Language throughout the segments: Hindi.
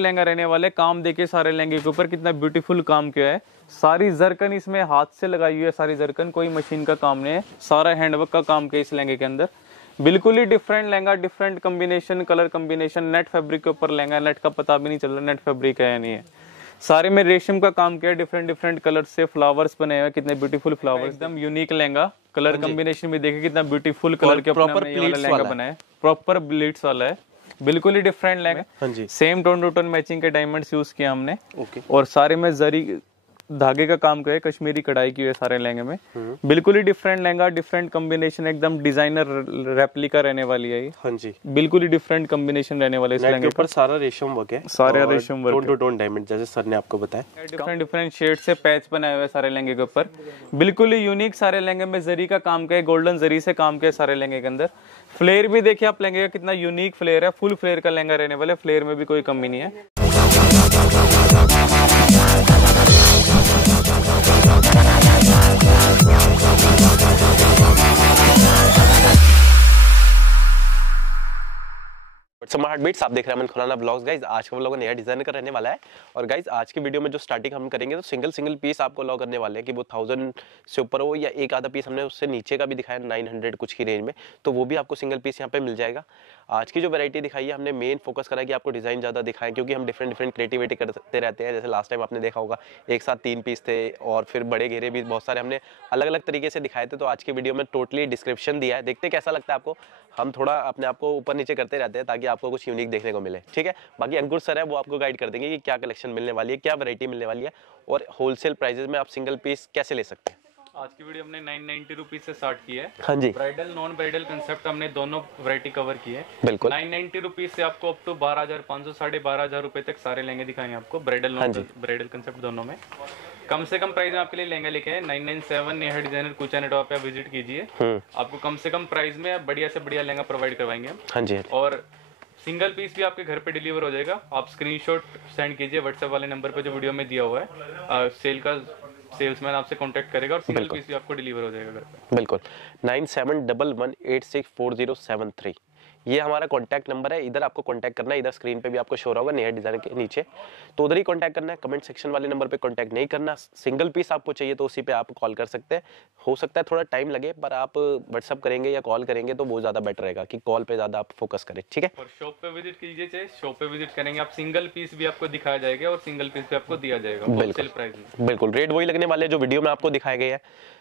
लहंगा रहने वाले। काम देखिए सारे लहंगे के ऊपर कितना ब्यूटीफुल काम किया है। सारी जरकन इसमें हाथ से लगाई हुई है, सारी जरकन, कोई मशीन का काम नहीं है, सारा हैंडवर्क का काम किया इस लहंगे के अंदर। बिल्कुल ही different lehenga, different combination, colour combination. Net fabric के ऊपर लहंगा, नेट का पता भी नहीं चल रहा नेट फैब्रिक है या नहीं है। सारे में रेशम का काम किया, डिफरेंट डिफरेंट कलर से फ्लावर्स बने हुए, कितने ब्यूटीफुल फ्लावर्स, एकदम यूनिक लहंगा। कलर कॉम्बिनेशन भी देखिए कितना ब्यूटीफुल कलर के ऊपर लहंगा बना है, प्रॉपर ब्लीड्स वाला है, बिल्कुल ही different lehenga. Same tone to tone matching के डायमंड्स यूज किया हमने। और सारे में जरी धागे का काम किया है, कश्मीरी कढ़ाई की है सारे लहंगे में। बिल्कुल ही डिफरेंट लहंगा, डिफरेंट कॉम्बिनेशन, एकदम डिजाइनर रेप्लिका रहने वाली है। हाँ जी, बिल्कुल ही डिफरेंट कॉम्बिनेशन रहने वाला है इस लहंगे पर। सारा रेशम वर्क है, सारा रेशम work, tone to tone diamond, जैसे सर ने आपको बताया। डिफरेंट डिफरेंट शेड से पैच बनाए हुए सारे लहंगे के ऊपर, बिल्कुल ही यूनिक। सारे लहंगे में जरी का काम किया है, गोल्डन जरी से काम किया सारे लहंगे के अंदर। फ्लेयर भी देखिए आप लहंगे का कितना यूनिक फ्लेयर है, फुल फ्लेयर का लहंगा रहने वाला है, फ्लेयर में भी कोई कमी नहीं है। हार्टबीट्स, आप देख रहे हैं अमन खुराना ब्लॉग्स। गाइज आज का व्लॉग नया डिजाइन का रहने वाला है। और गाइज आज की वीडियो में जो स्टार्टिंग हम करेंगे तो सिंगल पीस आपको लॉग करने वाले हैं कि वो 1000 से ऊपर हो, या एक आधा पीस हमने उससे नीचे का भी दिखाया 900 कुछ की रेंज में, तो वो भी आपको सिंगल पीस यहाँ पे मिल जाएगा। आज की जो वैरायटी दिखाई है हमने मेन फोकस करा कि आपको डिजाइन ज्यादा दिखाएं, क्योंकि हम डिफरेंट क्रिएटिविटी करते रहते हैं। जैसे लास्ट टाइम आपने देखा होगा एक साथ 3 पीस थे, और फिर बड़े घेरे भी बहुत सारे हमने अलग अलग तरीके से दिखाए थे। तो आज की वीडियो में टोटली डिस्क्रिप्शन दिया है, देखते कैसा लगता है आपको। हम थोड़ा अपने आप को ऊपर नीचे करते रहते हैं ताकि आपको कुछ यूनिक देखने को मिले, ठीक है। बाकी अंकुर सर है वो आपको गाइड कर देंगे कि क्या कलेक्शन मिलने वाली है, क्या वैरायटी मिलने वाली है, और होलसेल प्राइसेस में आप सिंगल पीस कैसे ले सकते हैं। आज की वीडियो हमने 990 रुपीज से स्टार्ट की है। हाँ जी, ब्राइडल नॉन ब्राइडल कंसेप्ट हमने दोनों वैरायटी कवर की है। बिल्कुल 990 रुपीज से आपको अप टू 12,500 12,500 रुपए तक सारे लहंगे दिखाएंगे आपको, ब्राइडल नॉन ब्राइडल कंसेप्ट दोनों में। कम से कम प्राइस में आपके लिए लहंगा लेके आए 997 नेहा डिजाइनर कुचा नेट पे आप विजिट कीजिए। आपको कम से कम प्राइस में बढ़िया से बढ़िया लहंगा प्रोवाइड करवाएंगे। हाँ जी, और सिंगल पीस भी आपके घर पे डिलीवर हो जाएगा। आप स्क्रीनशॉट सेंड कीजिए व्हाट्सएप वाले नंबर पे जो वीडियो में दिया हुआ है। सेल्समैन आपसे कांटेक्ट करेगा और सिंगल पीस भी आपको डिलीवर हो जाएगा घर पे। बिल्कुल 9711864073 ये हमारा कॉन्टैक्ट नंबर है। इधर आपको कॉन्टैक्ट करना है, इधर स्क्रीन पे भी आपको शो होगा नेहा डिजाइन के नीचे, तो उधर ही कॉन्टैक्ट करना है। कमेंट सेक्शन वाले नंबर पे कॉन्टैक्ट नहीं करना। सिंगल पीस आपको चाहिए तो उसी पे आप कॉल कर सकते हैं। हो सकता है थोड़ा टाइम लगे, पर आप व्हाट्सअप करेंगे या कॉल करेंगे तो वो ज्यादा बेटर रहेगा कि कॉल पे ज्यादा आप फोकस करें, ठीक है। और शॉप पे विजिट कीजिए, चाहे शॉप पे विजिट करेंगे आप, सिंगल पीस भी आपको दिखाया जाएगा और सिंगल पीस भी आपको दिया जाएगा होलसेल प्राइस में। बिल्कुल रेट वही लगने वाले जो वीडियो में आपको दिखाए गए हैं,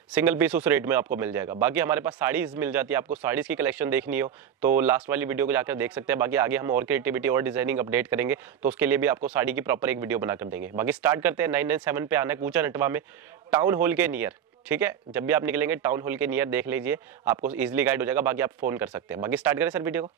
सिंगल पीस उस रेट में आपको मिल जाएगा। बाकी हमारे पास साड़ीज मिल जाती है, आपको साड़ीज की कलेक्शन देखनी हो तो लास्ट वाली वीडियो को जाकर देख सकते हैं। बाकी आगे हम और क्रिएटिविटी और डिजाइनिंग अपडेट करेंगे तो उसके लिए भी आपको साड़ी की प्रॉपर एक वीडियो बनाकर देंगे। बाकी स्टार्ट करते हैं। 997 पे आना है कूचा नटवा में, टाउन हॉल के नियर, ठीक है। जब भी आप निकलेंगे टाउन हॉल के नियर देख लीजिए, आपको इजीली गाइड हो जाएगा। बाकी आप फोन कर सकते हैं। बाकी स्टार्ट करें सर वीडियो को।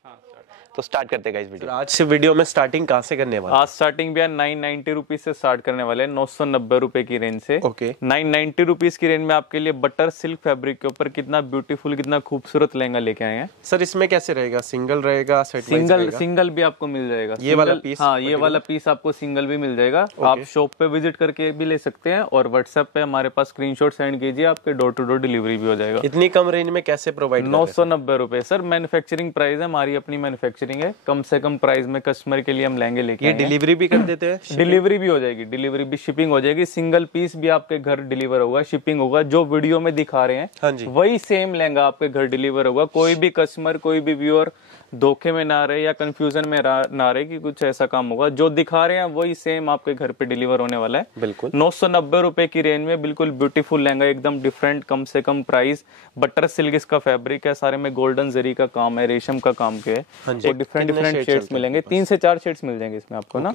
तो स्टार्ट करते हैं गाइस वीडियो। आज से वीडियो में स्टार्टिंग कहां से करने वाले? आज स्टार्टिंग भी 990 रुपीज से स्टार्ट करने वाले हैं, 990 रुपए की रेंज से। ओके 990 रुपीज की रेंज में आपके लिए बटर सिल्क फैब्रिक के ऊपर कितना ब्यूटीफुल, कितना खूबसूरत लहंगा लेके आए हैं। सर इसमें कैसे रहेगा, सिंगल रहेगा, सिंगल भी आपको मिल जाएगा ये वाला पीस? हाँ ये वाला पीस आपको सिंगल भी मिल जाएगा। आप शॉप पे विजिट करके भी ले सकते हैं और व्हाट्सएप पे हमारे पास स्क्रीनशॉट सेंड कीजिए, आपके डोर टू डोर डिलीवरी भी हो जाएगा। इतनी कम रेंज में कैसे प्रोवाइड? 990 रुपए सर मैन्युफैक्चरिंग प्राइस है, हमारी अपनी मैन्युफैक्चरिंग है। कम से कम प्राइस में कस्टमर के लिए हम लहंगे लेके डिलीवरी भी कर देते हैं। डिलीवरी भी हो जाएगी, डिलीवरी भी, शिपिंग हो जाएगी। सिंगल पीस भी आपके घर डिलीवर होगा, शिपिंग होगा। जो वीडियो में दिखा रहे हैं हाँ जी, वही सेम लहंगा आपके घर डिलीवर होगा। कोई भी कस्टमर, कोई भी व्यूअर धोखे में ना रहे या कंफ्यूजन में ना रहे कि कुछ ऐसा काम होगा। जो दिखा रहे हैं वही सेम आपके घर पे डिलीवर होने वाला है। बिल्कुल 990 रुपए की रेंज में बिल्कुल ब्यूटीफुल लहंगा, एकदम डिफरेंट, कम से कम प्राइस। बटर सिल्क इसका फैब्रिक है, सारे में गोल्डन जरी का काम है, रेशम का काम के है। और डिफरेंट शेड्स मिलेंगे, 3 से 4 शेड्स मिल जाएंगे इसमें आपको ना।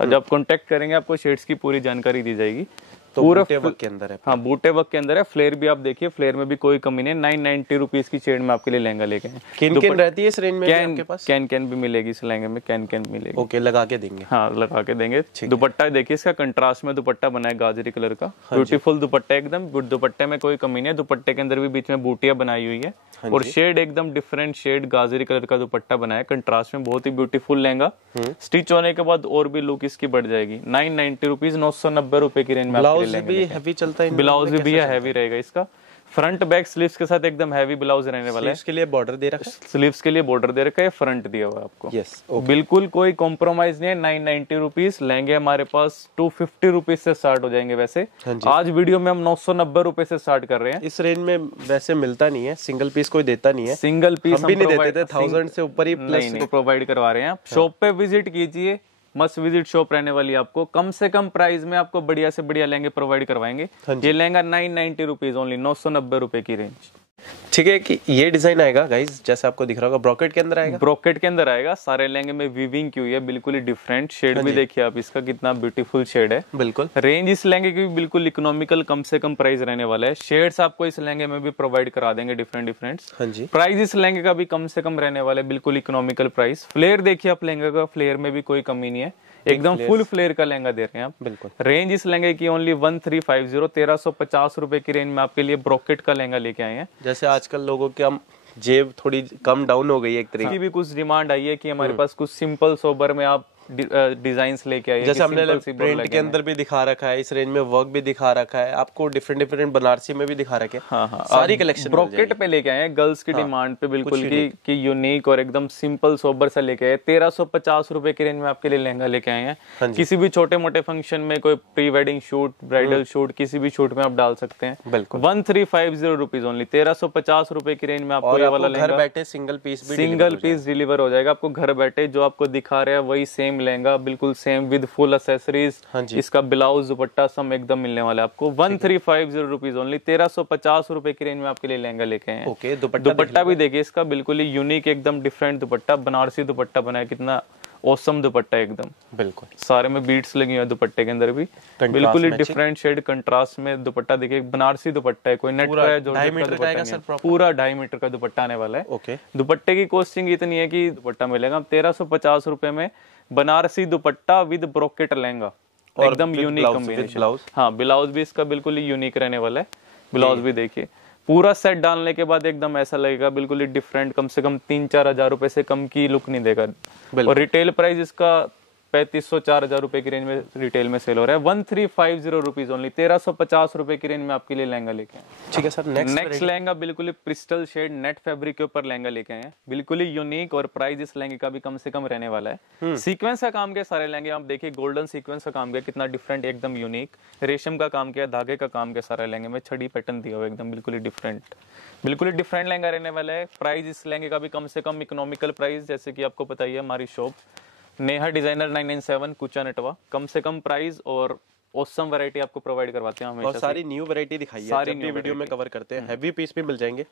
और जब कॉन्टेक्ट करेंगे आपको शेड्स की पूरी जानकारी दी जाएगी। तो पूरा बूटे वर्क के अंदर है। हाँ बूटे वर्क के अंदर है। फ्लेयर भी आप देखिए, फ्लेयर में भी कोई कमी नहीं। 990 रुपीज की शेड में आपके लिए लहंगा लेके हैं। कैन रहती है इस रेंज में आपके पास? कैन भी मिलेगी इस लहंगे में, कैन मिलेगी। ओके लगा के देंगे? हाँ लगा के देंगे। दुपट्टा देखिए, इसका कंट्रास्ट में दुपट्टा बना है गाजरी कलर का, ब्यूटीफुल दुपट्टा, एकदम दुपट्टे में कोई कमी नहीं है। दुपट्टे के अंदर भी बीच में बूटियां बनाई हुई है और शेड एकदम डिफरेंट शेड गाजरी कलर का दुपट्टा बनाया है कंट्रास्ट में। बहुत ही ब्यूटीफुल लहंगा, स्टिच होने के बाद और भी लुक इसकी बढ़ जाएगी। 990 रुपीज, 990 रुपए की रेंज में। ब्लाउज भी हैवी चलता है, ब्लाउज भी हैवी रहेगा इसका। फ्रंट बैक स्लीव्स के साथ एकदम हैवी ब्लाउज रहने वाला है। स्लीव्स के लिए बॉर्डर दे रखा है, स्लीव्स के लिए बॉर्डर दे रखा है, फ्रंट दिया हुआ है आपको। यस, बिल्कुल कोई कॉम्प्रोमाइज नहीं है। 990 रुपीज लहंगे हमारे पास 250 रुपीज से स्टार्ट हो जाएंगे। वैसे आज वीडियो में हम 990 रुपए से स्टार्ट कर रहे हैं। इस रेंज में वैसे मिलता नहीं है, सिंगल पीस कोई देता नहीं है। सिंगल पीस हम भी नहीं देते थे, 1000 से ऊपर ही प्लस प्रोवाइड करवा रहे हैं। आप शॉप पे विजिट कीजिए, मस्ट विजिट शॉप रहने वाली आपको। कम से कम प्राइस में आपको बढ़िया से बढ़िया लहंगे प्रोवाइड करवाएंगे। ये लहंगा 990 रुपीज ओनली, 990 रुपए की रेंज। ठीक है कि ये डिजाइन आएगा गाइस, जैसे आपको दिख रहा होगा ब्रोकेट के अंदर आएगा। ब्रोकेट के अंदर आएगा। सारे लहंगे में वीविंग की हुई है, बिल्कुल ही डिफरेंट शेड भी देखिए आप इसका, कितना ब्यूटीफुल शेड है। बिल्कुल रेंज इस लहंगे की भी बिल्कुल इकोनॉमिकल, कम से कम प्राइस रहने वाला है। शेड्स आपको इस लहंगे में भी प्रोवाइड करा देंगे डिफरेंट डिफरेंट। हाँ जी, प्राइस इस लहंगे का भी कम से कम रहने वाला है, बिल्कुल इकोनॉमिकल प्राइस। फ्लेयर देखिए आप लहंगे का, फ्लेयर में भी कोई कमी नहीं है, एकदम फुल फ्लेयर का लहंगा दे रहे हैं आप। बिल्कुल। रेंज इस लहंगे की ओनली 1350, 1350 रुपए की रेंज में आपके लिए ब्रोकेट का लहंगा लेके आए हैं। जैसे आजकल लोगों की हम जेब थोड़ी कम डाउन हो गई है एक तरीके की भी कुछ डिमांड आई है कि हमारे पास कुछ सिंपल सोबर में आप डिजाइन्स लेके आइए। जैसे हमने प्रिंट के अंदर भी दिखा रखा है, इस रेंज में वर्क भी दिखा रखा है आपको, डिफरेंट डिफरेंट बनारसी में भी दिखा रखे हैं। हाँ, सारी कलेक्शन ब्रोकेट पे लेके आए हैं, गर्ल्स की डिमांड पे बिल्कुल की यूनिक और एकदम सिंपल सोबर सा लेके आए। 1350 रुपए की रेंज में आपके लिए लहंगा लेके आए हैं। किसी भी छोटे मोटे फंक्शन में, कोई pre wedding shoot, bridal shoot, किसी भी शूट में आप डाल सकते हैं। बिल्कुल। 1350 रुपीज ओनली, 1350 रुपए की रेंज में आपको ये वाला घर बैठे सिंगल पीस डिलीवर हो जाएगा आपको घर बैठे। जो आपको दिखा रहे हैं वही सेम लहंगा, बिल्कुल सेम विद फुल एक्सेसरीज। इसका ब्लाउज दुपट्टा सब एकदम मिलने वाला है आपको। 1350 रुपीज ओनली, 1350 रुपए की रेंज में आपके लिए लहंगा लेके आए। ओके, दुपट्टा भी देखिए इसका, बिल्कुल ही यूनिक, एकदम डिफरेंट दुपट्टा, बनारसी दुपट्टा बनाया, कितना औसम दुपट्टा एकदम। बिल्कुल, सारे में बीट्स लगी हुई है दुपट्टे के अंदर भी, बिल्कुल ही डिफरेंट शेड कंट्रास्ट में दुपट्टा देखिए। बनारसी दुपट्टा है, कोई नेट का है, जो 2.5 मीटर का, पूरा 2.5 मीटर का दुपट्टा आने वाला है। ओके। दुपट्टे की कॉस्टिंग इतनी है कि दुपट्टा मिलेगा 1350 रुपए में, बनारसी दुपट्टा विद ब्रोकेट लहंगा, एकदम यूनिक कॉम्बिनेशन। हाँ, ब्लाउज भी इसका बिल्कुल ही यूनिक रहने वाला है। ब्लाउज भी देखिए, पूरा सेट डालने के बाद एकदम ऐसा लगेगा बिल्कुल ही डिफरेंट। कम से कम 3-4 हजार रुपए से कम की लुक नहीं देगा। और रिटेल प्राइस इसका 3500-4000 रुपए की रेंज में रिटेल में सेल हो रहा है। 1350 रुपीज ओनली, 1350 रुपए की रेंज में आपके लिए लहंगा लेके आए। ठीक है सर, नेक्स्ट लहंगा बिल्कुल ही क्रिस्टल शेड नेट फैब्रिक के ऊपर लहंगा लेके आए हैं, बिल्कुल ही यूनिक। और प्राइस इस लहंगे का भी कम से कम रहने वाला है। सीक्वेंस का काम किया सारे लहंगे, आप देखिए गोल्डन सीक्वेंस का काम किया, कितना डिफरेंट, एकदम यूनिक। रेशम का काम किया, धागे का काम किया सारे लहंगे में, छड़ी पैटर्न दिया हुआ एकदम बिल्कुल ही डिफरेंट, बिल्कुल ही डिफरेंट लहंगा रहने वाला है। प्राइस इस लहंगे का भी कम से कम इकोनॉमिकल प्राइस, जैसे कि आपको पता ही है हमारी शॉप नेहा डिजाइनर 997 कुचा नटवा, कम से कम प्राइस और ऑसम वैरायटी आपको प्रोवाइड करवाते हैं हमेशा। और सारी न्यू वैरायटी दिखाई है, सारी न्यू वीडियो में कवर करते हैं। हैवी पीस भी मिल जाएंगे।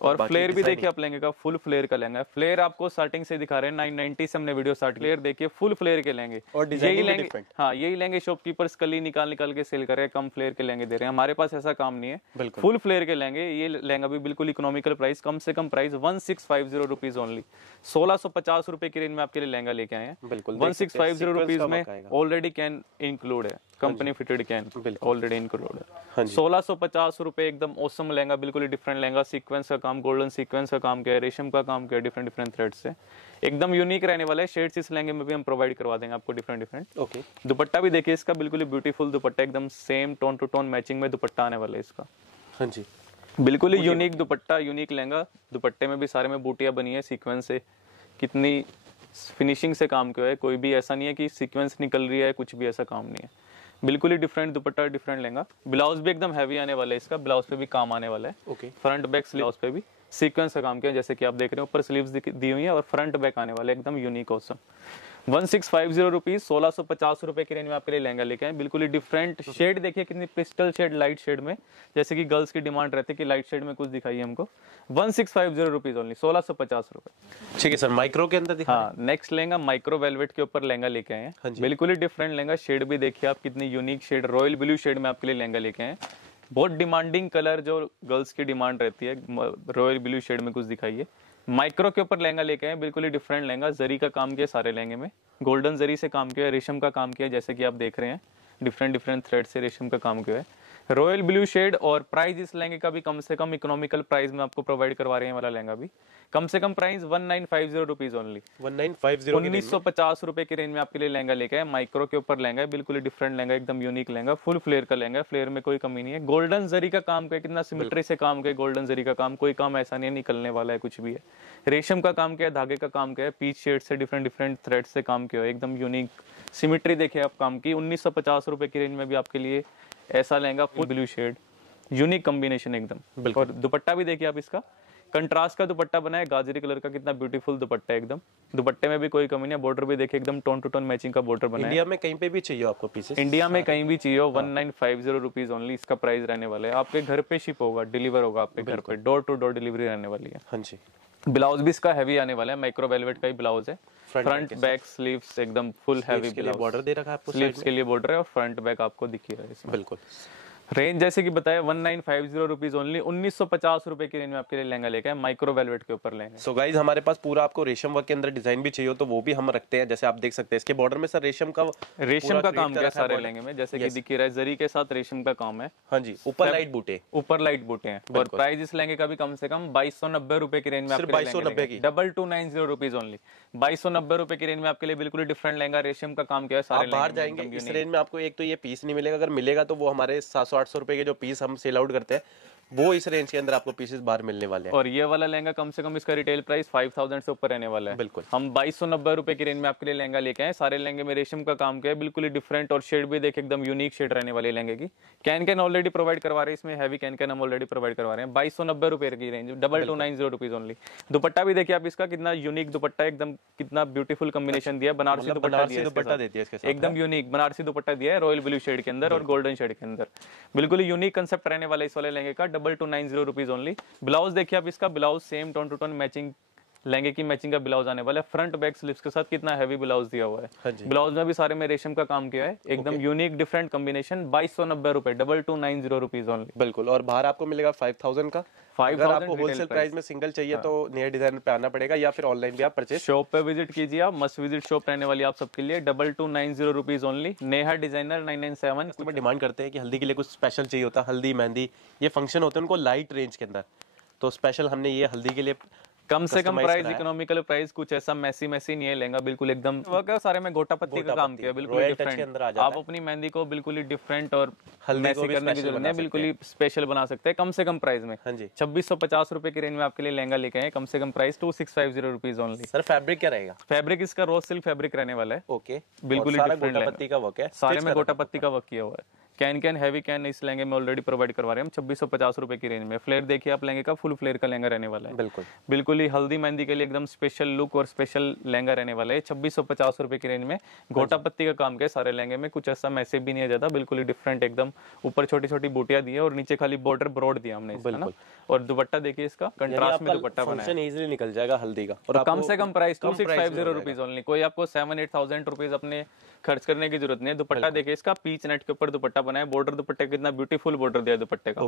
और फ्लेयर भी देखिए आप लहंगे का, फुल फ्लेयर का लहंगा है। फ्लेयर आपको स्टार्टिंग से दिखा रहे हैं, 990 से हमने वीडियो स्टार्ट। फ्लेयर देखिए फुल फ्लेयर के लहंगे, और यही लहंगे, हाँ यही लहंगे शॉपकीपर्स कली निकाल के सेल कर रहे हैं, कम फ्लेयर के लहंगे दे रहे हैं। हमारे पास ऐसा काम नहीं है, फुल फ्लेयर के लहंगे। ये लहंगा भी बिल्कुल इकोनॉमिकल प्राइस, कम से कम प्राइस 1650 रुपीज ओनली, 1650 रुपए की रेंज में आपके लिए लहंगा लेके आए हैं। 1650 रुपीज में ऑलरेडी कैन इंक्लूड है, company fitted can already include है। 1650 रुपए, एकदम ऑसम लहंगा, बिल्कुल ही डिफरेंट लहंगा। सीक्वेंस का काम, गोल्डन सीक्वेंस का काम किया है, रेशम का काम किया है, डिफरेंट डिफरेंट थ्रेड से एकदम यूनिक रहने वाला है। शेड्स इस लहंगे में भी हम प्रोवाइड करवा देंगे आपको डिफरेंट डिफरेंट। ओके, दुपट्टा भी देखिए इसका, बिल्कुल ही ब्यूटीफुल दुपट्टा, एकदम same tone to tone matching में दुपट्टा आने वाला है इसका। हाँ जी, बिल्कुल ही यूनिक दुपट्टा, यूनिक लहंगा। दुपट्टे में भी सारे में बूटियां बनी है सीक्वेंस से, कितनी फिनिशिंग से काम किया है। कोई भी ऐसा नहीं है कि सीक्वेंस निकल रही है, कुछ भी ऐसा काम नहीं है। बिल्कुल ही different dupatta, different lehenga. Blouse भी एकदम हैवी आने वाला है इसका, ब्लाउज पे भी काम आने वाला है। ओके, फ्रंट बैक स्लीव्स पे भी सीक्वेंस का काम किया, जैसे कि आप देख रहे हो ऊपर स्लीव्स दी हुई है और फ्रंट बैक आने वाले, एकदम यूनिक ऑसम। 1650 रुपीज, 1650 रुपए की रेंज में आपके लिए लहंगा लेके आए। बिल्कुल ही डिफरेंट शेड देखिए, कितनी पिस्टल शेड, लाइट शेड में, जैसे कि गर्ल्स की डिमांड रहती है कि लाइट शेड में कुछ दिखाइए हमको। 1650 रुपीज ओनली, 1650 रुपए। ठीक है सर, माइक्रो के अंदर दिखा। हाँ, नेक्स्ट लहंगा माइक्रो वेलवेट के ऊपर लहंगा लेके आए हैं। बिल्कुल ही डिफरेंट लहंगा, शेड भी देखिए आप, कितनी unique shade, royal blue shade में आपके लिए लहंगा लेके आए। बहुत डिमांडिंग कलर, जो गर्ल्स की डिमांड रहती है, रॉयल ब्लू शेड में कुछ दिखाइए। माइक्रो के ऊपर लहंगा लेके आए, बिल्कुल ही डिफरेंट लहंगा। जरी का काम किया सारे लहंगे में, गोल्डन जरी से काम किया है, रेशम का काम किया है, जैसे कि आप देख रहे हैं डिफरेंट डिफरेंट थ्रेड से रेशम का काम किया है। रॉयल ब्लू शेड, और प्राइस इस लहंगे का भी कम से कम इकोनॉमिकल प्राइस में आपको प्रोवाइड करवा रहे हैं वाला लहंगा भी। कम से कम प्राइस 1950 रुपीज ओनली। 1950 1950 रुपए की रेंज में आपके लिए लहंगा लेके आए। माइक्रो के ऊपर लहंगा है, बिल्कुल डिफरेंट लहंगा, एकदम यूनिक लहंगा, फुल फ्लेयर का लहंगा है, फ्लेयर में कोई कमी नहीं है। गोल्डन जरी का काम किया, कितना सिमेट्री से काम किया, गोल्डन जरी का काम, कोई काम ऐसा नहीं है निकलने वाला है कुछ भी है। रेशम का काम किया, धागे का काम किया है, पीच शेड से डिफरेंट डिफरेंट थ्रेड से काम किया है, एकदम यूनिक सिमेट्री देखिए आप काम की। 1950 रुपए की रेंज में भी आपके लिए ऐसा लहंगा full blue shade, unique combination एकदम। और दुपट्टा भी देखिए आप, इसका कंट्रास्ट का दुपट्टा बना है, गाजरी कलर का, कितना ब्यूटीफुल दुपट्टा है एकदम। दुपट्टे में भी कोई कमी नहीं है, बॉर्डर भी देखिए एकदम टोन टू टोन मैचिंग का बॉर्डर बना है। इंडिया में कहीं पे भी चाहिए आपको पीसेस? इंडिया में कहीं भी चाहिए 1950 रुपीज ओनली इसका प्राइस रहने वाला है। आपके घर पे शिप होगा, डिलीवर होगा आपके घर पे, डोर टू डोर डिलीवरी रहने वाली है। हाँ जी। ब्लाउज भी इसका हैवी आने वाला है, माइक्रो वेलवेट का ही ब्लाउज है। फ्रंट बैक स्लीव्स एकदम फुल हैवी ब्लाउज, बॉर्डर दे रखा है आपको, स्लीव्स के लिए बॉर्डर है और फ्रंट बैक आपको दिख रहा है इसमें। बिल्कुल। रेंज जैसे कि बताया 1950 रुपीज ओनली। 1950 रुपए की रेंज में आपके लिए लहंगा लेके आए, माइक्रो वेलवेट के ऊपर लहंगा। सो गाइज हमारे पास पूरा आपको रेशम वर्क के अंदर डिजाइन भी चाहिए तो वो भी हम रखते हैं, जैसे आप देख सकते हैं इसके बॉर्डर में सर रेशम का काम किया सारे लहंगे में, जैसे कि दिख रहा है, जरी के साथ रेशम का काम है। हाँ जी, ऊपर लाइट बूटे, ऊपर लाइट बूटे हैं। और प्राइस इस लहंगे का भी कम से कम 2290 रुपए की रेंज में, 2290 की, 2290 रुपीज ओनली। 2290 रुपए की रेंज में आपके लिए बिल्कुल डिफरेंट लहंगा, रेशम का काम किया है सारे। आप बाहर जाएंगे इस रेंज में आपको एक तो ये पीस नहीं मिलेगा, अगर मिलेगा तो वो हमारे 700-800 रुपए के जो पीस हम सेल आउट करते हैं वो इस रेंज के अंदर आपको पीसेस बाहर मिलने वाले हैं। और ये वाला लहंगा कम से कम इसका रिटेल प्राइस 5000 से ऊपर रहने वाला है। बिल्कुल। हम 2290 रुपए की रेंज में आपके लिए लहंगा लेके आए। सारे लहंगे में रेशम का काम किया है, बिल्कुल ही डिफरेंट, और शेड भी देखे एकदम यूनिक शेड रहने वाली लहंगे की। कैन ऑलरेडी प्रोवाइड करवा रहे हैं, इसमें हैवी कैन हम ऑलरेडी प्रोवाइड करवा रहे हैं। 2290 रुपए की रेंज, 2290 रुपीज ओनली। दुपट्टा भी देखिए आप इसका, कितना यूनिक दुपट्टा, एकदम कितना ब्यूटीफुल कॉम्बिनेशन दिया, बनारसी दुपट्टा दिया है, एकदम यूनिक बनारसी दुपट्टा दिया है, रॉयल ब्लू शेड के अंदर और गोल्डन शेड के अंदर। बिल्कुल यूनिक कंसेप्ट रहने वाला इस वाले लहंगे का। 2290 रुपीज ओनली। ब्लाउज देखिए आप, इसका blouse same tone to tone matching, लहंगे की मैचिंग का ब्लाउज आने वाला है। फ्रंट बैक स्लीव्स के साथ कितना हैवी ब्लाउज दिया हुआ है। ब्लाउज में भी सारे में रेशम का काम किया है, एकदम यूनिक डिफरेंट कॉम्बिनेशन। 2290 रुपए, 2290 रुपीज ओनली। बिल्कुल। और बाहर आपको मिलेगा 5000 का। अगर आपको होलसेल प्राइस में सिंगल चाहिए तो नया डिजाइन पे आना पड़ेगा, या फिर ऑनलाइन भी आप परचेज शॉप पे विजिट कीजिए आप, मस्ट विजिट शॉप रहने वाली आप सबके लिए। 2290 रुपीज ओनली। नेहा डिजाइनर 997। कुछ डिमांड करते हैं कि हल्दी के लिए कुछ स्पेशल चाहिए होता है, हल्दी मेहंदी ये फंक्शन होते हैं उनको लाइट रेंज के अंदर, तो स्पेशल हमने ये हल्दी के लिए कम से कम प्राइस, इकोनॉमिकल प्राइस, कुछ ऐसा मैसी नहीं है लहंगा, बिल्कुल एकदम वर्क है सारे में, गोटा पत्ती का काम किया, बिल्कुल डिफरेंट। आप अपनी मेहंदी को बिल्कुल ही डिफरेंट और मैसी करने की जरूरत नहीं, बिल्कुल ही स्पेशल बना सकते हैं कम से कम प्राइस में। 2650 रुपए की रेंज में आपके लिए लहंगा लेके आए, कम से कम price 2650 rupees only. Sir fabric क्या रहेगा? फैब्रिक इसका रॉ सिल्क फैब्रिक रहने वाला है। ओके, बिल्कुल ही डिफरेंट गोटा पत्ती का वर्क है, सारे में गोटा पत्ती का वर्क किया हुआ है। कैन हैवी कैन इस लहंगे में ऑलरेडी प्रोवाइड करवा रहे हैं हम 2650 रुपए की रेंज में। फ्लेयर देखिए आप, लहंगे का फुल फ्लेयर का लहंगा रहने वाला है। बिल्कुल ही हल्दी मेहंदी के लिए एकदम स्पेशल लुक और स्पेशल लहंगा रहने वाला है। 2650 रुपए की रेंज में गोटा पत्ती का काम किया सारे लहंगे में, कुछ ऐसा मैसेज भी नहीं है ज्यादा, बिल्कुल ही डिफरेंट एकदम। ऊपर छोटी छोटी बूटियां दी है और नीचे खाली बॉर्डर ब्रॉड दिया हमने इसका ना। और दुपट्टा देखिए इसका, कंट्रास्ट में दुपट्टा बना है, इजीली निकल जाएगा हल्दी का। और कम से कम प्राइस 2650 रुपीज ओनली। कोई आपको 7-8,000 रुपीज अपने खर्च करने की जरूरत नहीं है। दुपट्टा देखिए इसका, पीच नेट के ऊपर दुपट्टा बना है, बॉर्डर दुपट्टे कितना ब्यूटीफुल बॉर्डर दिया दुपट्टे का।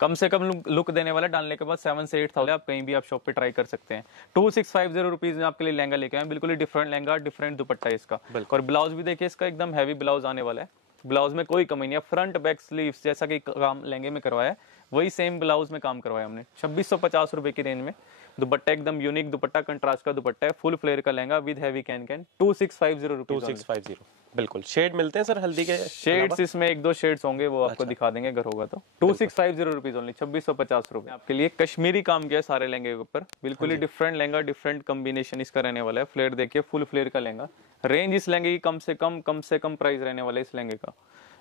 कम से कम लुक देने वाला, डालने के बाद 7 से 8,000 आप कहीं भी आप शॉप पे ट्राई कर सकते हैं। 2650 रुपीज में आपके लिए लहंगा लेके आए, बिल्कुल ही डिफरेंट लहंगा, डिफरेंट दुपट्टा इसका। और ब्लाउज भी देखिए इसका, एकदम हैवी ब्लाउज आने वाला है। ब्लाउज में कोई कमी नहीं है, फ्रंट बैक स्लीव्स जैसा कि काम लहंगे में करवाया है वही सेम ब्लाउज में काम करवाया हमने। 2650 रुपए की रेंज में दुपट्टा, एकदम यूनिक दुपट्टा, कंट्रास्ट का दुपट्टा है, फुल फ्लेयर का lehenga with heavy can 2650 rupees. 2650 बिल्कुल। शेड मिलते हैं सर हल्दी के? शेड्स इसमें 1-2 शेड्स होंगे, वो आपको दिखा देंगे अगर होगा तो। 2650 रुपीज ओनली, 2650 रुपए आपके लिए। कश्मीरी काम किया है सारे लहंगे के ऊपर, बिल्कुल ही डिफरेंट लहंगा, डिफरेंट कॉम्बिनेशन इसका रहने वाला है। फ्लेयर देखिए, फुल फ्लेयर का लहंगा। रेंज इस लहंगे की कम से कम प्राइस रहने वाला है इस लहंगे का।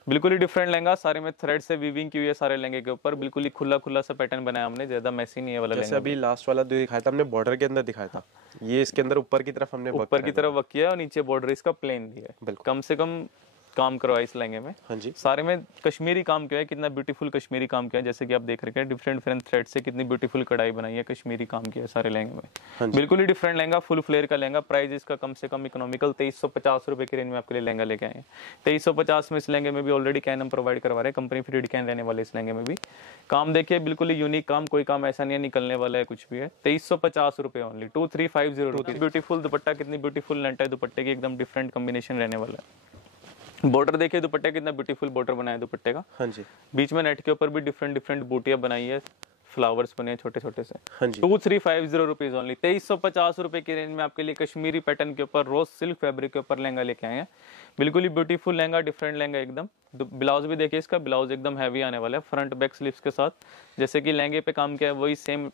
बिल्कुल ही डिफरेंट लहंगा, सारे में थ्रेड से वीविंग की हुई है सारे लहंगे के ऊपर, बिल्कुल ही खुला सा पैटर्न बनाया हमने, ज्यादा मैसी नहीं है वाला लहंगा। अभी लास्ट वाला जो दिखाया था हमने बॉर्डर के अंदर दिखाया था, ये इसके अंदर ऊपर की तरफ हमने ऊपर की तरफ वर्क किया और नीचे बॉर्डर इसका प्लेन दिया है। कम से कम काम करवाया इस लहंगे में। हाँ जी। सारे में कश्मीरी काम किया है, कितना ब्यूटीफुल कश्मीरी काम किया है, जैसे कि आप देख रहे हैं डिफरेंट थ्रेड से कितनी ब्यूटीफुल कढ़ाई बनाई है, कश्मीरी काम किया है सारे लहंगे में। हाँ, बिल्कुल ही डिफरेंट लहंगा, फुल फ्लेयर का लहंगा। प्राइस इसका कम से कम इकोनॉमिकल 2350 रुपए की रेंज में आपके लिए लहंगा लेके आए हैं। 2350 में इस लहंगे में भी ऑलरेडी कैन हम प्रोवाइड करवा रहे हैं, कंपनी फ्री कैन रहने वाले इस लहंगे में भी। काम देखिए बिल्कुल ही यूनिक काम, कोई काम ऐसा नहीं है निकलने वाला है कुछ भी है। 2350 रुपए ओनली, 2350 रुपीज। ब्यूटीफुल दुपट्टा, कितनी ब्यूटीफुल लेंथ है दुपट्टे की, एकदम डिफरेंट कॉम्बिनेशन रहने वाला है। बॉर्डर देखिए दुपट्टे कितना ब्यूटीफुल बॉर्डर बनाया है दुपट्टे का। हाँ जी, बीच में नेट के ऊपर भी डिफरेंट डिफरेंट बूटियां बनाई है, फ्लावर्स बने हैं छोटे छोटे से। हाँ जी, 2350 रुपीज ओनली, 2350 रुपए की रेंज में आपके लिए कश्मीरी पैटर्न के ऊपर रोज सिल्क फैब्रिक के ऊपर लहंगा लेके आए हैं। बिल्कुल ही ब्यूटीफुल लहंगा, डिफरेंट लहंगा एकदम। ब्लाउज भी देखिए, इसका ब्लाउज एकदम हैवी आने वाला है, फ्रंट बैक स्लीव्स के साथ। जैसे कि लहंगे पे काम किया है वही सेम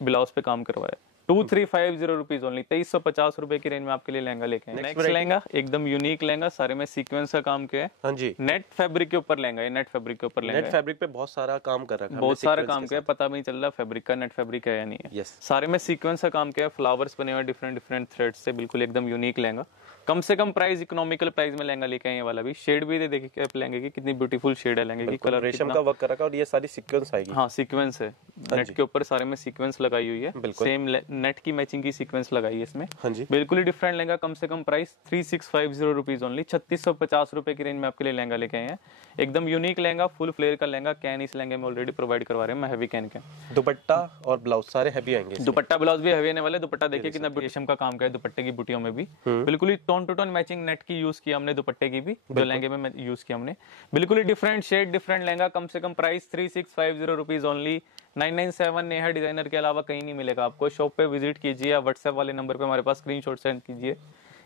ब्लाउज पे काम करवाया है। 2350 रुपीज ओनली, 2350 रुपए की रेंज में आपके लिए लहंगा लेके आए। नेक्स्ट लहंगा एकदम यूनिक लहंगा, सारे में सीक्वेंस का काम किया है। हाँ जी, नेट फैब्रिक के ऊपर लहंगा है, नेट फैब्रिक के ऊपर लहंगा नेट फैब्रिक पे बहुत सारा काम कर रखा है, बहुत सारा काम किया है, पता भी नहीं चल रहा फैब्रिक का नेट फैब्रिक है या नहीं है। यस, सारे में सीक्वेंस का काम किया है, फ्लावर्स बने हुए डिफरेंट डिफरेंट थ्रेड्स से, बिल्कुल एकदम यूनिक लहंगा। कम से कम प्राइस, इकोनॉमिकल प्राइस में लहंगा लेके आए ये वाला भी। शेड भी देखिए आप लहंगे की, कितनी ब्यूटीफुल शेड है लहंगे की, कलर रेशम का वर्क कर रखा है और ये सारी सीक्वेंस आएगी। हाँ सीक्वेंस है, नेट के ऊपर सारे में सीक्वेंस लगाई हुई है, सेम नेट की मैचिंग की सीक्वेंस लगाई है इसमें। हाँ जी, बिल्कुल ही डिफरेंट लहंगा, कम से कम प्राइस 3650 रुपीज ओनली, 3650 रुपए की रेंज में आपके लिए लहंगा लेके आए हैं। एकदम यूनिक लहंगा, फुल फ्लेयर का लहंगा। कैन इस लहंगे में ऑलरेडी प्रोवाइड करवा रहे हैं, मैं हैवी कैन के। दुपट्टा और ब्लाउज सारे हैवी आएंगे। दुपट्टा ब्लाउज भी हैवी आने वाले। दुपट्टा देखिए कितना रेशम का काम किया है दुपट्टे की बुटियों में भी। बिल्कुल ही tone to tone matching net की यूज किया हमने दुपट्टे की भी, जो लहंगे में यूज किया हमने। बिल्कुल ही डिफरेंट शेड, डिफरेंट लहंगा, कम से कम price 3650 rupees only. 997 Neha designer के अलावा कहीं नहीं मिलेगा आपको। शॉप पे विजिट कीजिए या व्हाट्सएप वाले नंबर पे हमारे पास स्क्रीनशॉट सेंड कीजिए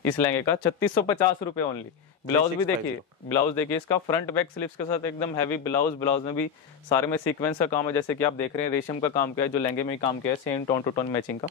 इस लहंगे का। 3650 रुपए ओनली। ब्लाउज भी देखिए, ब्लाउज देखिए इसका फ्रंट बैक स्लीव्स के साथ एकदम हैवी ब्लाउज। ब्लाउज में भी सारे में सीक्वेंस का काम है, जैसे कि आप देख रहे हैं रेशम का काम किया है, जो लहंगे में काम किया है, same tone to tone matching का।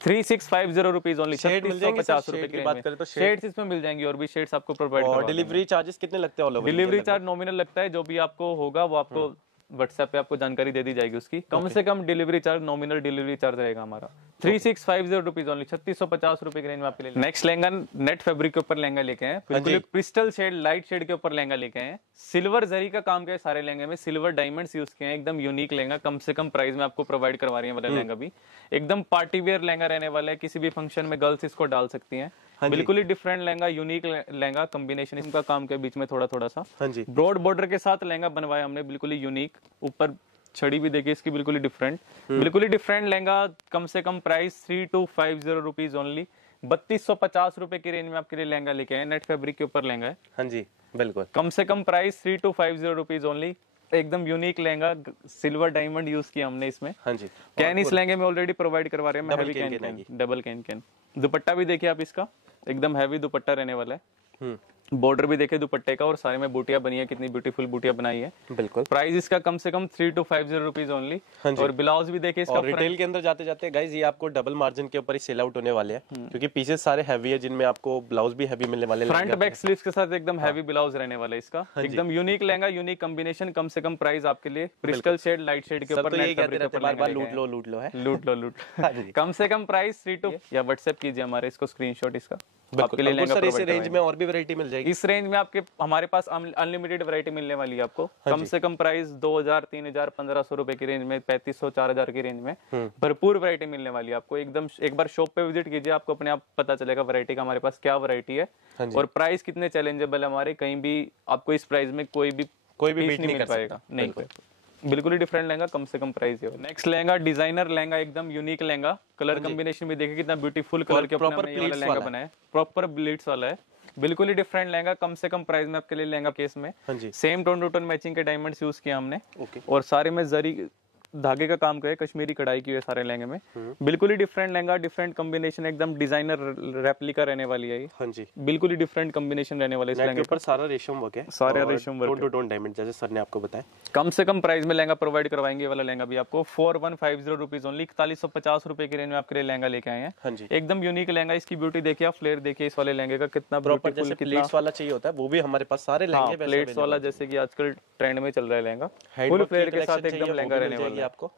3650 रुपीज ओनली, 3650 रुपए की बात करें तो शेड्स इसमें मिल जाएंगी, और भी शेड्स आपको प्रोवाइड और डिलीवरी चार्जेस कितने लगते हैं all over? Delivery charge nominal लगता है, जो भी आपको होगा वो आपको व्हाट्सएप पे आपको जानकारी दे दी जाएगी उसकी। कम से कम delivery charge, nominal delivery charge रहेगा हमारा। 3650 रुपीज ओनली, 3650 रुपए की रेंज में आपके लिए। नेक्स्ट लहंगा नेट फैब्रिक के ऊपर लहंगा लेके आए, बिल्कुल क्रिस्टल शेड, लाइट शेड के ऊपर लहंगा लेके आए। सिल्वर जरी का काम किया है सारे लहंगे में, सिल्वर डायमंड्स यूज किए हैं, एकदम यूनिक लहंगा। कम से कम प्राइस में आपको प्रोवाइड करवा रही है वाला लहंगा भी। एकदम पार्टी वेयर लहंगा रहने वाला है, किसी भी फंक्शन में गर्ल्स इसको डाल सकती हैं। बिल्कुल ही different lehenga, unique lehenga, combination इनका काम किया बीच में थोड़ा थोड़ा सा। हाँ जी, ब्रॉड बॉर्डर के साथ लहंगा बनवाया हमने, बिल्कुल ही यूनिक। ऊपर छड़ी भी देखिए इसकी, बिल्कुल ही डिफरेंट, बिल्कुल ही डिफरेंट लहंगा। कम से कम प्राइस 3250 रुपीज ओनली, 3250 रुपए की रेंज में आपके लिए लहंगा लेके आए। नेट फैब्रिक के ऊपर लहंगा है। हाँ जी, बिल्कुल। कम से कम प्राइस 3250 रुपीज ओनली, एकदम unique lehenga. Silver diamond use किया हमने इसमें। हाँ जी, कैन इस लहंगे में ऑलरेडी प्रोवाइड करवा रहे हैं, हैवी कैन, डबल कैन। दुपट्टा भी देखिए आप इसका, एकदम हैवी दुपट्टा रहने वाला है। बॉर्डर भी देखे दुपट्टे का, और सारे में बूटियां बनी है, कितनी ब्यूटीफुल बूटियां बनाई है। बिल्कुल। प्राइस इसका कम से कम 3250 रुपीज ओनली। और ब्लाउज भी देखिए इसका। और रिटेल के अंदर जाते जाते गाइज ये आपको डबल मार्जिन के ऊपर ही सेल आउट होने वाले हैं, क्योंकि पीसेस सारे हैवी है, जिनमें आपको ब्लाउज भी हैवी मिलने वाले। फ्रंट बैक स्लीव्स के साथ एकदम हैवी ब्लाउज रहने वाला है इसका। एकदम यूनिक लहंगा, यूनिक कॉम्बिनेशन। कम से कम प्राइस आपके लिए क्रिस्टल शेड, लाइट शेड के ऊपर। लूट लो। कम से कम प्राइस 32, या व्हाट्सएप कीजिए हमारे इसको स्क्रीनशॉट इसका, आपके लिए लहंगा इस रेंज में और भी वैरायटी मिल जाएगी। इस रेंज में आपके हमारे पास अनलिमिटेड वैरायटी मिलने वाली है आपको। कम से कम प्राइस 2000, 3000, 1500 रुपए की रेंज में, 3500, 4000 की रेंज में भरपूर वैरायटी मिलने वाली है आपको। एकदम एक बार शॉप पे विजिट कीजिए, आपको अपने आप पता चलेगा वैरायटी का हमारे पास क्या वैरायटी है, और प्राइस कितने चैलेंजेबल है हमारे। कहीं भी आपको इस प्राइस में कोई भी बीट नहीं कर पाएगा, नहीं। बिल्कुल ही डिफरेंट लहंगा, कम से कम प्राइस है। नेक्स्ट लहंगा डिजाइनर लहंगा, एकदम यूनिक लहंगा। कलर कॉम्बिनेशन भी देखिए कितना ब्यूटीफुल कलर के प्रॉपर लहंगा बना है, प्रॉपर ब्लीड्स वाला है। बिल्कुल ही डिफरेंट लहंगा, कम से कम प्राइस में आपके लिए लहंगा केस में। Same tone to tone matching के डायमंड्स यूज किया हमने, और सारे में जरी धागे का काम किया, कश्मीरी कढ़ाई की है सारे लहंगे में। बिल्कुल ही डिफरेंट लहंगा, डिफरेंट कॉम्बिनेशन, एकदम डिजाइनर रेप्लिका रहने वाली है ये। हाँ जी, बिल्कुल ही डिफरेंट कॉम्बिनेशन रहने वाले इस लहंगे पर। सारा रेशम वर्क है, सारा रेशम work, tone to tone diamond, जैसे सर ने आपको बताया। कम से कम प्राइस में लहंगा प्रोवाइड करवाएंगे। वाला लहंगा भी आपको 4150 रुपीज ओनली, 4150 रुपए की रेंज में आपके लिए लहंगा लेके आए हैं। हाँ जी, एकदम यूनिक लहंगा। इसकी ब्यूटी देखिए आप, फ्लेयर देखिए इस वाले लहंगे का, कितना प्रॉपर जैसे प्लेट्स वाला चाहिए होता है वो भी हमारे पास सारे लहंगे प्लेट्स वाला, जैसे कि आजकल ट्रेंड में चल रहा है लहंगा। फुल फ्लेयर के साथ एकदम लहंगा रहने वाला है आपको।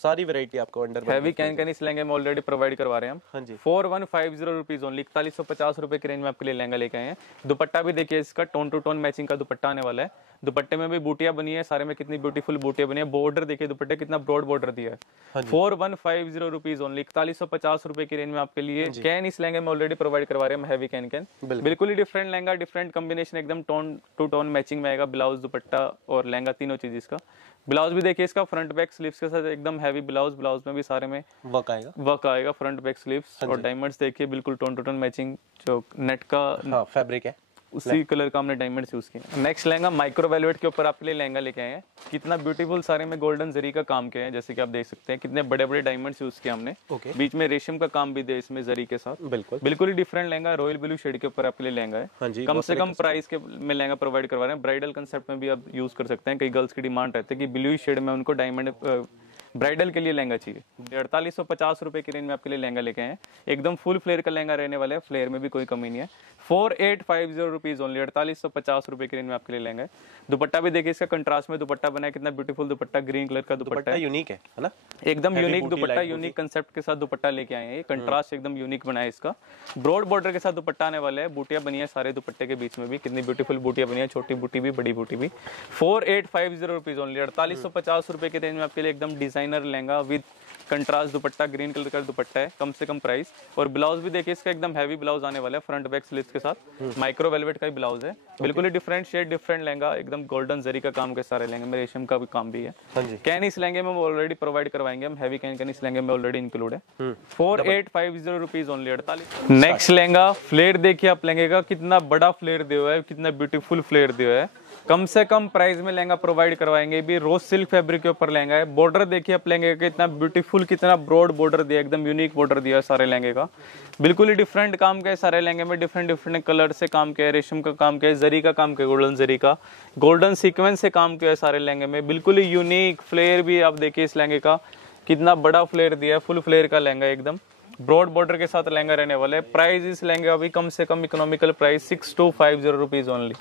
सारी वैरायटी आपको अंडर हैवी कैन इस लहंगे में ऑलरेडी प्रोवाइड करवा रहे हैं हम। हाँ जी, 4150 रुपीज ओनली, 4150 रुपए की रेंज में आपके लिए लहंगा लेके आए हैं। दुपट्टा भी देखिए इसका, टोन टू टोन मैचिंग का दुपट्टा आने वाला है। दुपट्टे में भी बूटियां बनी है, सारे में कितनी ब्यूटीफुल बूटियां बनी है। बॉर्डर देखिए दुपट्टे कितना ब्रॉड बॉर्डर दिया है। 4150 रुपीज ओनली, 4150 रुपए की रेंज में आपके लिए कैन इस लहंगे में ऑलरेडी प्रोवाइड करवा रहे हैं हम। हैवी कैन बिल्कुल ही डिफरेंट लहंगा, डिफरेंट कॉम्बिनेशन, एकदम टोन टू टोन मैचिंग में आएगा। ब्लाउज, दुपट्टा और लहंगा तीनों चीज इसका। ब्लाउज भी देखिए इसका, फ्रंट बैक स्लीव्स के साथ एकदम हैवी ब्लाउज। ब्लाउज में भी सारे में वर्क आएगा फ्रंट बैक स्लीव्स। और डायमंड्स देखिए बिल्कुल टोन टू टोन मैचिंग, जो नेट का फैब्रिक है, उसी कलर का हमने डायमंड्स यूज किए। नेक्स्ट लहंगा माइक्रो वेलवेट के ऊपर आपके लिए लहंगा लेके आए हैं। कितना ब्यूटीफुल, सारे में गोल्डन जरी का काम किया है, जैसे कि आप देख सकते हैं कितने बड़े बड़े डायमंड्स यूज किए हमने। बीच में रेशम का काम भी दिया इसमें जरी के साथ। बिल्कुल ही different lehenga, royal blue shade के ऊपर आपके लिए लहंगा है। कम से कम प्राइस के में लहंगा प्रोवाइड करवा रहे हैं। ब्राइडल कंसेप्ट में भी आप यूज कर सकते हैं। कई गर्ल्स की डिमांड रहती है कि ब्लू शेड में उनको डायमंड ब्राइडल के लिए लहंगा चाहिए। 4850 रुपए की रेंज में आपके लिए लहंगा लेके आए हैं। एकदम फुल फ्लेयर का लहंगा रहने वाला है, फ्लेयर में भी कोई कमी नहीं है। 4850 रुपीज ओनली, 4850 रुपए की रेंज में आपके लिए लहंगा है। दुपट्टा भी देखिए, इसका कंट्रास्ट में दुपट्टा बना है, कितना ब्यूटीफुल दुपट्टा, ग्रीन कलर का दुपट्टा है, यूनिक है ना, एकदम यूनिक दुपट्टा, यूनिक कंसेप्ट के साथ दुपट्टा लेके आए हैं। ये कंट्रास्ट एकदम यूनिक बना है इसका। ब्रॉड बॉर्डर के साथ दुपट्टा आने वाला है, बूटियां बनी है सारे दुपट्टे के बीच में भी, कितनी ब्यूटीफुल बूटियां बनी है, छोटी बूटी भी बड़ी बूटी भी। 4850 रुपीज ओनली, 4850 रुपए की रेंज में आपके लिए एकदम designer lehenga with contrast dupatta, green colour का दुपट्टा है, कम से कम प्राइस। और ब्लाउज भी देखिए इसका एकदम हैवी ब्लाउज आने वाला है, फ्रंट बैक स्लीव्स के साथ। माइक्रो वेलवेट का ही ब्लाउज है, बिल्कुल ही डिफरेंट शेड, डिफरेंट लहंगा, एकदम गोल्डन जरी का काम के सारे लहंगे में, रेशम का भी काम भी है। कैन इस लहंगे में ऑलरेडी प्रोवाइड करवाएंगे हम, हैवी कैन इस लहंगे में ऑलरेडी इंक्लूड है। 4850 रुपीज ओनली, 48। नेक्स्ट लहंगा, फ्लेयर देखिए आप लहंगे का, कितना बड़ा फ्लेयर दिया हुआ है, कितना ब्यूटीफुल फ्लेयर दिया है। कम से कम प्राइस में लहंगा प्रोवाइड करवाएंगे। भी रोज सिल्क फैब्रिक के ऊपर लहंगा है। बॉर्डर देखिए आप लहंगे का, कितना ब्यूटीफुल, कितना ब्रॉड बॉर्डर दिया, एकदम यूनिक बॉर्डर दिया है सारे लहंगे का। बिल्कुल ही डिफरेंट काम किया है सारे लहंगे में, डिफरेंट डिफरेंट कलर से काम किया है, रेशम का काम किया है, जरी का काम किया है, गोल्डन जरी का, गोल्डन सीक्वेंस से काम किया है सारे लहंगे में। बिल्कुल ही यूनिक फ्लेयर भी आप देखिए इस लहंगे का, कितना बड़ा फ्लेयर दिया है, फुल फ्लेयर का लहंगा, एकदम ब्रॉड बॉर्डर के साथ लहंगा रहने वाला है। प्राइस इस लहंगे का भी कम से कम इकोनॉमिकल प्राइस 6250 रुपीज ओनली,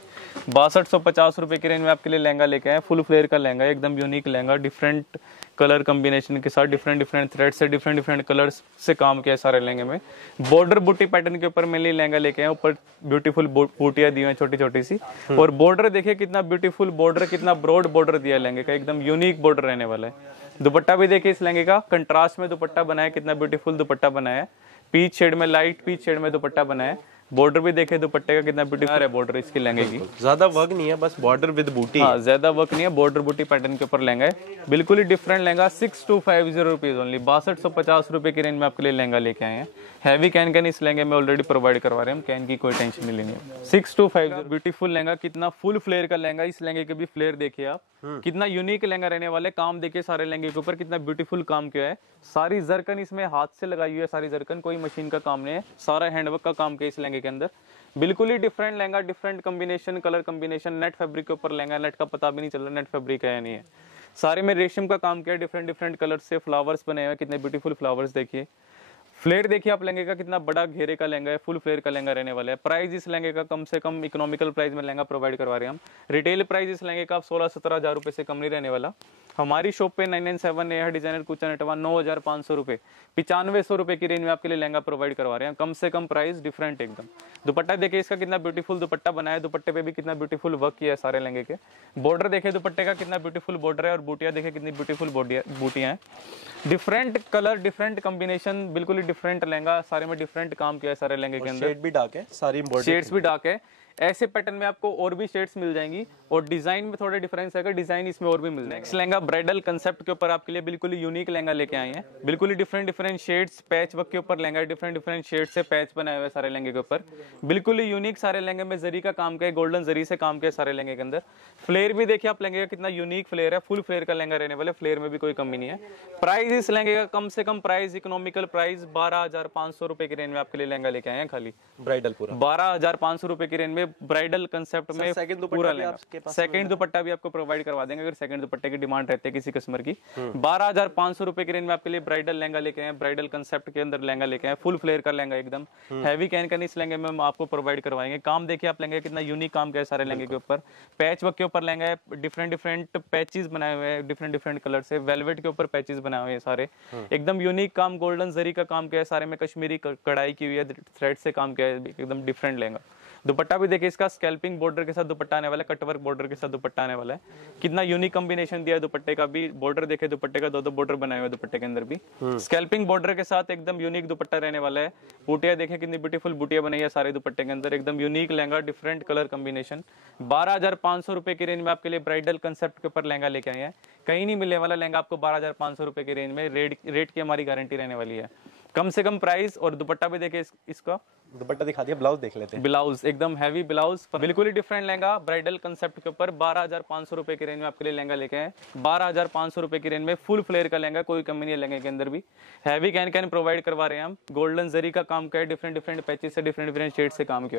6250 रुपए की रेंज में आपके लिए लहंगा लेके आए। फुल फ्लेयर का लहंगा, एकदम unique lehenga, different colour combination के साथ, डिफरेंट डिफरेंट थ्रेड से, डिफरेंट डिफरेंट कलर्स से काम किया है सारे लहंगे में। बॉर्डर बूटी पैटर्न के ऊपर मेनली लहंगा लेके आए, ऊपर ब्यूटीफुल बूटियां दी हुई छोटी छोटी सी। और बॉर्डर देखिए कितना ब्यूटीफुल बॉर्डर, कितना ब्रॉड बॉर्डर दिया है लहंगे का, एकदम यूनिक बॉर्डर रहने वाला है। दुपट्टा भी देखिए इस लहंगे का, कंट्रास्ट में दुपट्टा बनाया, कितना ब्यूटीफुल दुपट्टा बनाया है, पीच शेड में, लाइट पीच शेड में दुपट्टा बनाया है। बॉर्डर भी देखे दुपट्टे का, कितना ब्यूटीफुल है बॉर्डर इसके लहंगे की। ज्यादा वर्क नहीं है, बस बॉर्डर विद बूटी। हाँ, ज्यादा वर्क नहीं है, बॉर्डर बूटी पैटर्न के ऊपर लहंगा है। बिल्कुल ही डिफरेंट लहंगा, 6250 रुपीज ओनली, 6250 रुपए की रेंज में आपके लिए लहंगा लेके आए हैं। हैवी कैन इस लहंगे में ऑलरेडी प्रोवाइड करवा रहे हैं हम, कैन की कोई टेंशन नहीं लेनी है। 6250 ब्यूटीफुल लहंगा, कितना फुल फ्लेयर का लहंगा। इस लहंगे के भी फ्लेयर देखिए आप, कितना यूनिक लहंगा रहने वाले। काम देखिए सारे लहंगे के ऊपर, कितना ब्यूटीफुल काम किया है। सारी जरकन इसमें हाथ से लगाई हुई है, सारी जरकन, कोई मशीन का काम नहीं है, सारा हैंडवर्क का काम किया इस लहंगे के अंदर। बिल्कुल ही different lehenga, different combination, colour combination, net fabric के ऊपर लहंगा, नेट का पता भी नहीं चल रहा नेट फैब्रिक है या नहीं है। सारे में रेशम का काम किया, डिफरेंट डिफरेंट कलर से फ्लावर्स बने हुए, कितने ब्यूटीफुल फ्लावर्स देखिए। फ्लेयर देखिए आप लहंगे का, कितना बड़ा घेरे का लहंगा है, फुल फ्लेयर का लहंगा रहने वाला है। प्राइस इस लहंगे का कम से कम इकोनॉमिकल प्राइस में लहंगा प्रोवाइड करवा रहे हैं हम। रिटेल प्राइस इस लहंगे का 16-17 हजार रुपए से कम नहीं रहने वाला। हमारी शॉप पे 997 एयर डिजाइनर कुचा नेटवा 9500 रुपए, 9500 रुपए की रेंज में आपके लिए लहंगा प्रोवाइड करवा रहे हैं। कम से कम प्राइस, डिफरेंट एकदम। दुपट्टा देखिए इसका, कितना ब्यूटीफुल दुपट्टा बना है, दुपट्टे पे भी कितना ब्यूटीफुल वर्क किया है सारे लहंगे के। बॉर्डर देखिए दुपट्टे का, कितना ब्यूटीफुल बॉर्डर है, और बूटियां देखिए कितनी ब्यूटीफुल बूटियां हैं। डिफरेंट कलर, डिफरेंट कॉम्बिनेशन, बिल्कुल ही डिफरेंट लहंगा, सारे में डिफरेंट काम किया है सारे लहंगे के अंदर। शेड भी डार्क है, सारी शेड्स भी डार्क है। ऐसे पैटर्न में आपको और भी शेड्स मिल जाएंगी, और डिजाइन में थोड़ा डिफरेंस है, डिजाइन इसमें और भी मिल जाएगा। नेक्स्ट लहंगा ब्राइडल कंसेप्ट के ऊपर आपके लिए बिल्कुल ही यूनिक लहंगा लेके आए हैं। बिल्कुल ही different different shades, patch work के ऊपर लहंगा, डिफरेंट डिफरेंट शेड से पैच बनाए हुए सारे लहंगे के ऊपर। बिल्कुल ही यूनिक सारे लहंगे में जरी का काम किया है, गोल्डन जरी से काम किया सारे लहंगे के अंदर। फ्लेयर भी देखिए आप लहंगे का, कितना यूनिक फ्लेयर है, फुल फ्लेयर का लहंगा रहने वाले, फ्लेयर में भी कोई कमी नहीं है। प्राइस इस लहंगे का कम से कम प्राइस, इकोनॉमिकल प्राइस 12500 रुपए की रेंज में आपके लिए लहंगा लेके आए हैं। खाली ब्राइडल पूरा 12500 रुपए की रेंज में ब्राइडल कंसेप्ट में पूरा लहंगा। सेकंड दुपट्टा भी आपको प्रोवाइड करवा देंगे अगर सेकंड दुपट्टे की डिमांड रहती है किसी कस्टमर की। 12500 रुपए की रेंज में आपके लिए ब्राइडल लहंगा लेके आए, ब्राइडल कंसेप्ट के अंदर लहंगा लेके आए, फुल फ्लेयर का लहंगा एकदम हैवी कैन इस लहंगे में हम आपको प्रोवाइड करवाएंगे। काम देखिए आप लहंगे कितना यूनिक काम किया है सारे लहंगे के ऊपर। पैच वर्क के ऊपर लहंगा है, डिफरेंट डिफरेंट पैचेस बनाए हुए हैं, डिफरेंट डिफरेंट कलर से। वेलवेट के ऊपर पैचेस बनाए हुए हैं सारे, एकदम यूनिक काम, गोल्डन जरी का काम किया है, सारे में कश्मीरी कढ़ाई की हुई है, थ्रेड से काम किया है, एकदम डिफरेंट लहंगा। दुपट्टा भी देखिए इसका स्कैल्पिंग बॉर्डर के साथ दुपट्टा आने वाला है, कटवर्क बॉर्डर के साथ दुपट्टा आने वाला है। कितना यूनिक कॉम्बिनेशन दिया है दुपट्टे का भी। बॉर्डर देखे दुपट्टे का, दो बॉर्डर बनाए हुए दुपट्टे के अंदर भी। स्कैल्पिंग बॉर्डर के साथ एकदम यूनिक दुपट्टा रहने वाला है। बूटियां देखें कितनी ब्यूटीफुल बूटियां बनाई है सारे दुपट्टे के अंदर, एकदम unique lehenga, different colour combination. 12500 रुपए की रेंज में आपके लिए ब्राइडल कंसेप्ट के ऊपर लहंगा लेके आए हैं। कहीं नहीं मिलने वाला लहंगा आपको 12500 रुपए की रेंज में। रेट की हमारी गारंटी रहने वाली है। कम से कम प्राइस। और दुपट्टा भी देखे इसका, दुपट्टा दिखा दिया, ब्लाउज देख लेते हैं। ब्लाउज एकदम हैवी ब्लाउज, बिल्कुल ही डिफरेंट लहंगा ब्राइडल कंसेप्ट के ऊपर 12,500 रुपए की रेंज में आपके लिए लहंगा लेके आए। 12,500 रुपए की रेंज में फुल फ्लेयर का लहंगा, कोई कमी नहीं है लहंगे के अंदर भी। हैवी कैन कैन प्रोवाइड करवा रहे हैं हम, गोल्डन जरी का काम किया है, डिफरेंट डिफरेंट पैचेस से डिफरेंट डिफरेंट शेड से काम किया है।